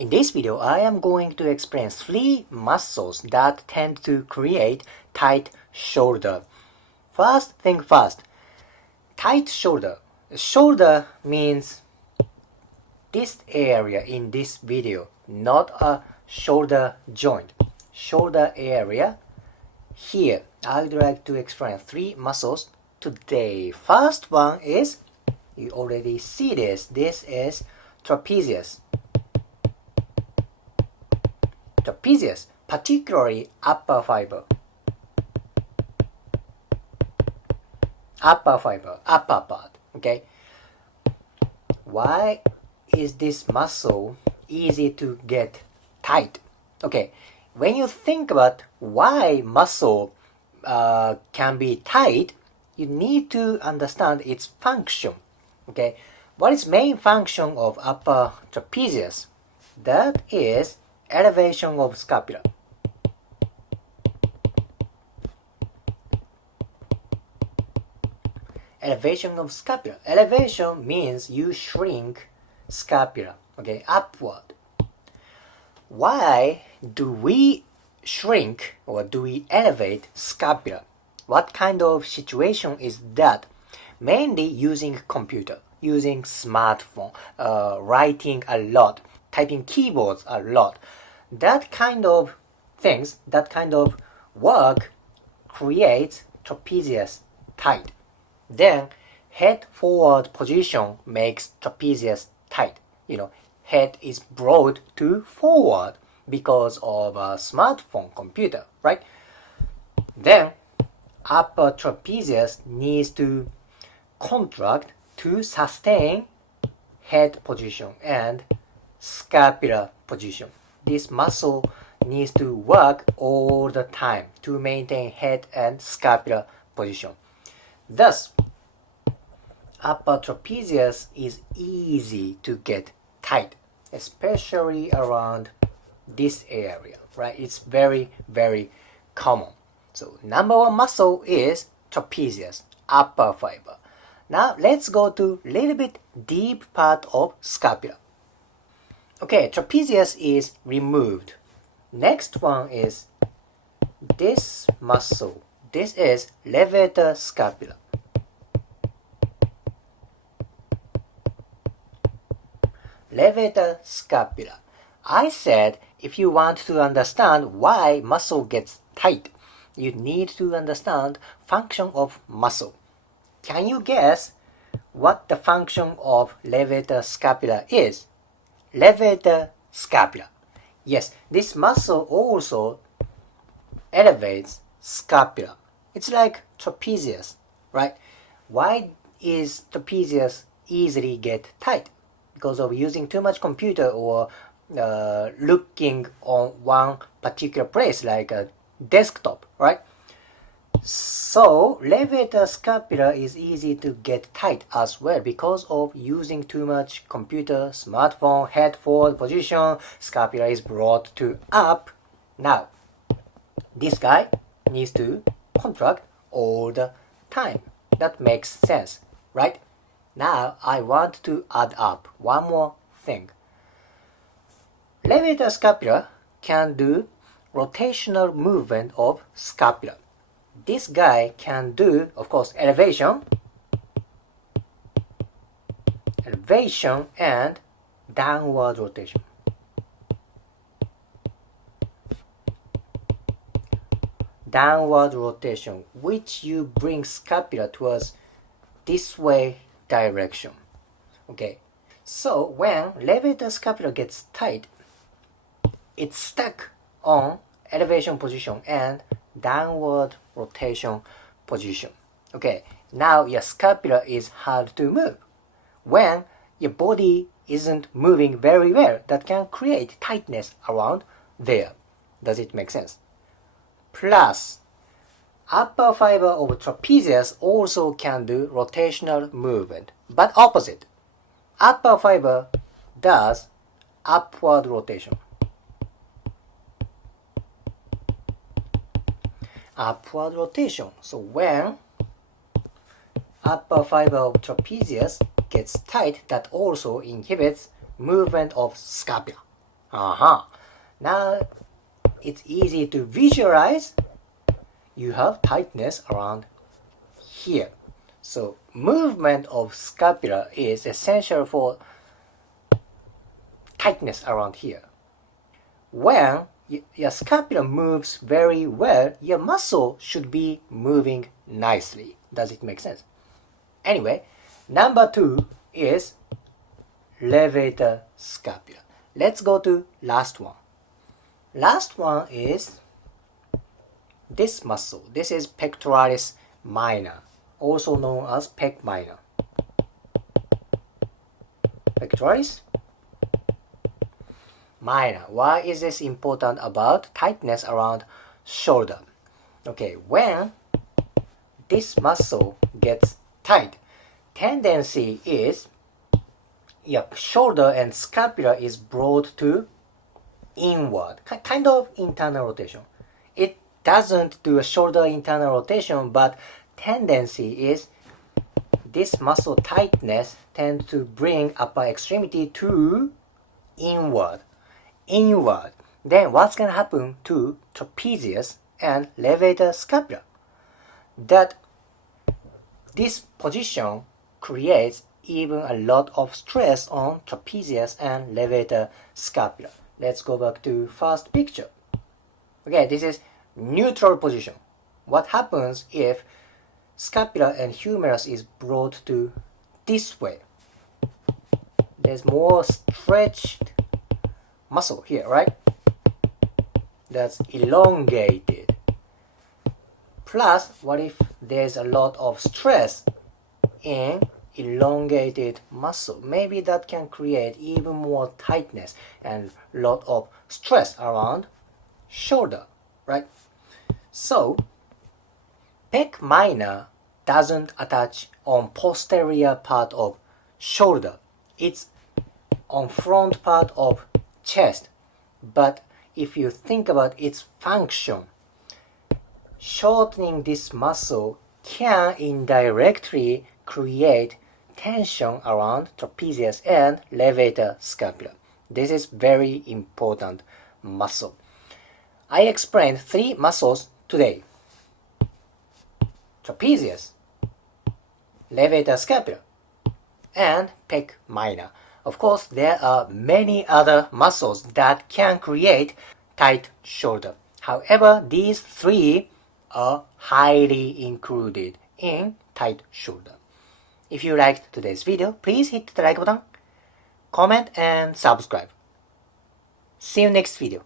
In this video, I am going to explain 3 muscles that tend to create tight shoulder. First thing first, tight shoulder. Shoulder means this area in this video, not a shoulder joint. Shoulder area here. I would like to explain 3 muscles today. First one is, you already see this. This is trapezius. Trapezius, particularly upper fiber. Upper fiber, upper part, okay? Why is this muscle easy to get tight? Okay, when you think about why muscle can be tight, you need to understand its function, okay? What is main function of upper trapezius? That is elevation of scapula. Elevation of scapula. Elevation means you shrink scapula, okay, upward. Why do we shrink or do we elevate scapula? What kind of situation is that? Mainly using computer, using smartphone, writing a lot, typing keyboards a lot. That kind of things, that kind of work creates trapezius tight. Then head forward position makes trapezius tight. Head is brought to forward because of a smartphone computer, right? Then upper trapezius needs to contract to sustain head position and scapular position. This muscle needs to work all the time to maintain head and scapular position. Thus, upper trapezius is easy to get tight, especially around this area, right? It's very, very common. So number 1 muscle is trapezius, upper fiber. Now let's go to little bit deep part of scapula. Okay, trapezius is removed. Next one is this muscle. This is levator scapula. Levator scapula. I said if you want to understand why muscle gets tight, you need to understand function of muscle. Can you guess what the function of levator scapula is? Levator scapula. Yes, this muscle also elevates scapula. It's like trapezius, right? Why is trapezius easily get tight? Because of using too much computer or looking on one particular place like a desktop, right? So levator scapula is easy to get tight as well because of using too much computer, smartphone, head forward position, scapula is brought to up. Now, this guy needs to contract all the time. That makes sense, right? Now, I want to add up one more thing. Levator scapula can do rotational movement of scapula. This guy can do, of course, elevation and downward rotation. Downward rotation, which you bring scapula towards this way direction. Okay, so when levator scapula gets tight, it's stuck on elevation position and downward rotation position. Okay, now your scapula is hard to move. When your body isn't moving very well, that can create tightness around there. Does it make sense? Plus, upper fiber of trapezius also can do rotational movement, but opposite. Upper fiber does upward rotation. Upward rotation. So when upper fiber of trapezius gets tight, that also inhibits movement of scapula. Now it's easy to visualize. You have tightness around here. So movement of scapula is essential for tightness around here. When your scapula moves very well, your muscle should be moving nicely. Does it make sense? Anyway, number 2 is levator scapula. Let's go to last one. Last one is this muscle. This is pectoralis minor, also known as pec minor. Pectoralis minor. Why is this important about tightness around shoulder? Okay, when this muscle gets tight, tendency is your shoulder and scapula is brought to inward, kind of internal rotation. It doesn't do a shoulder internal rotation, but tendency is this muscle tightness tends to bring upper extremity to inward. Then what's going to happen to trapezius and levator scapula? That this position creates even a lot of stress on trapezius and levator scapula. Let's go back to first picture. Okay, this is neutral position. What happens if scapula and humerus is brought to this way? There's more stretched muscle here, right? That's elongated. Plus, what if there's a lot of stress in elongated muscle? Maybe that can create even more tightness and lot of stress around shoulder, right? So, pec minor doesn't attach on posterior part of shoulder. It's on front part of chest. But if you think about its function, shortening this muscle can indirectly create tension around trapezius and levator scapula. This is very important muscle. I explained 3 muscles today: trapezius, levator scapula, and pec minor. Of course, there are many other muscles that can create tight shoulder. However, these 3 are highly included in tight shoulder. If you liked today's video, please hit the like button, comment and subscribe. See you next video.